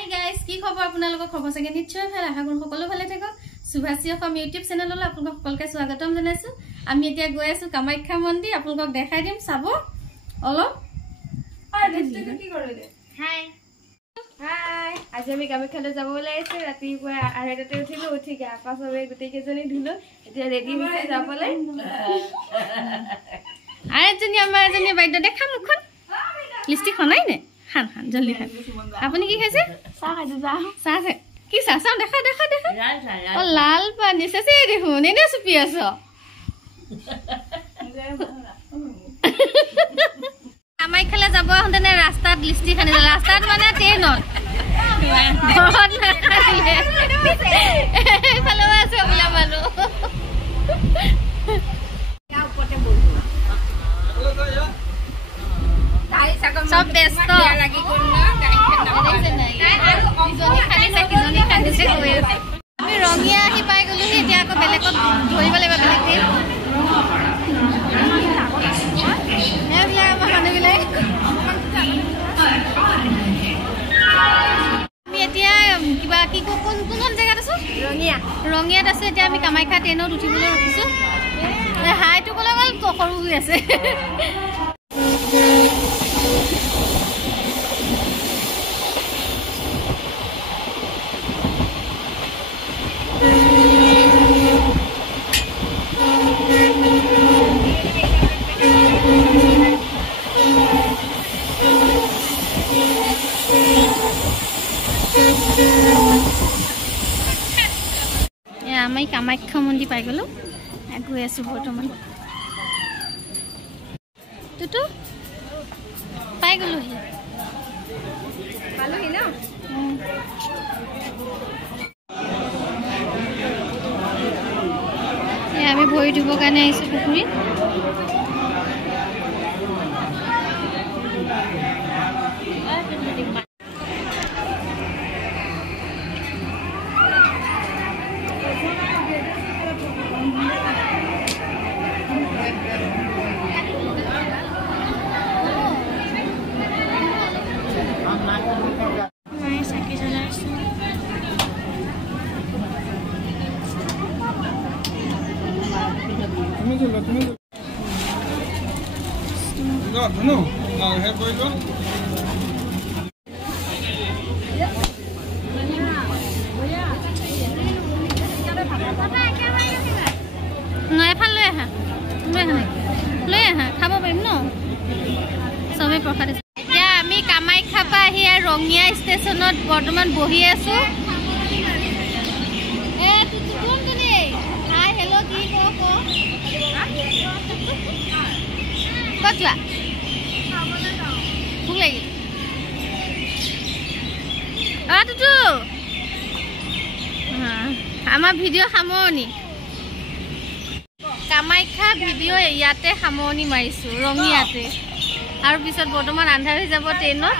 Hi guys, কি খবৰ আপোনালোকৰ খবৰ চাগে নিশ্চয় ভাল আশা কৰোঁ সকলো ভালে থাকক সুভাষী অসম ইউটিউব চেনেললৈ আপোনালোকক সকলোকে স্বাগতম জনাইছো আমি এতিয়া গৈ আছো কামাখ্যা মন্দিৰ আপোনালোকক দেখাই দিম চাব অলপ নেক্সট কি কৰিলে হাই হাই আজি আমি কামাখ্যালৈ যাব ওলাইছো ৰাতিপুৱা 8টাতে উঠিলো উঠি গা পা সবে গুটেই কেজনী ধুলো এতিয়া ৰেডি হৈছে যাবলৈ আইজনী আমাৰ এজনী বাইদ দেখা মুখন লিষ্টি খনাই নে খান খান জলদি খান আপুনি কি খাইছে চাহ খাইছো যা চাহ আছে কি চাহ চাহ দেখা দেখা দেখা ও লাল পানী আছে দেখোন এনে চুপি আছ কামাখ্যালৈ যাব হতেনে ৰাস্তাত লিষ্টি খানি ৰাস্তাত মানে ট্ৰেইনত ঘৰত নাখালে ভালো আছে বোলা মানুহ সব ব্যস্ত আমি ৰঙিয়া আহি পাই গলো এতিয়া আকৌ বেলেগত ধৰিব লাগিব বেলেগকে আমি এতিয়া কিবা কি কোন জেগাত আছো ৰঙিয়াত আছে এতিয়া আমি কামাখ্যা ট্ৰেইনত উঠিবলৈ ৰখিছো হাইটো ক'লে গ'ল সৰু হৈ আছে আমি কামাখ্যা মন্দিৰ পাই গলো গৈ আছো বৰ্তমান তুতু পাই গলো পালোহি ন আমি ভৰি ধুবৰ কাৰণে আহিছো পুখুৰীত খাব পাৰিম ন চবে প্ৰসাদ এতিয়া আমি কামাখ্যা পৰা আহি ৰঙিয়া ষ্টেচনত বৰ্তমান বহি আছো কতলা ভোক লাগিল আমাৰ ভিডিঅ' সামৰণি কামাখ্যা ভিডিঅ' ইয়াতে সামৰণি মাৰিছো ৰঙিয়াতে আৰু পিছত বৰ্তমান আন্ধাৰ হৈ যাব ট্ৰেইনত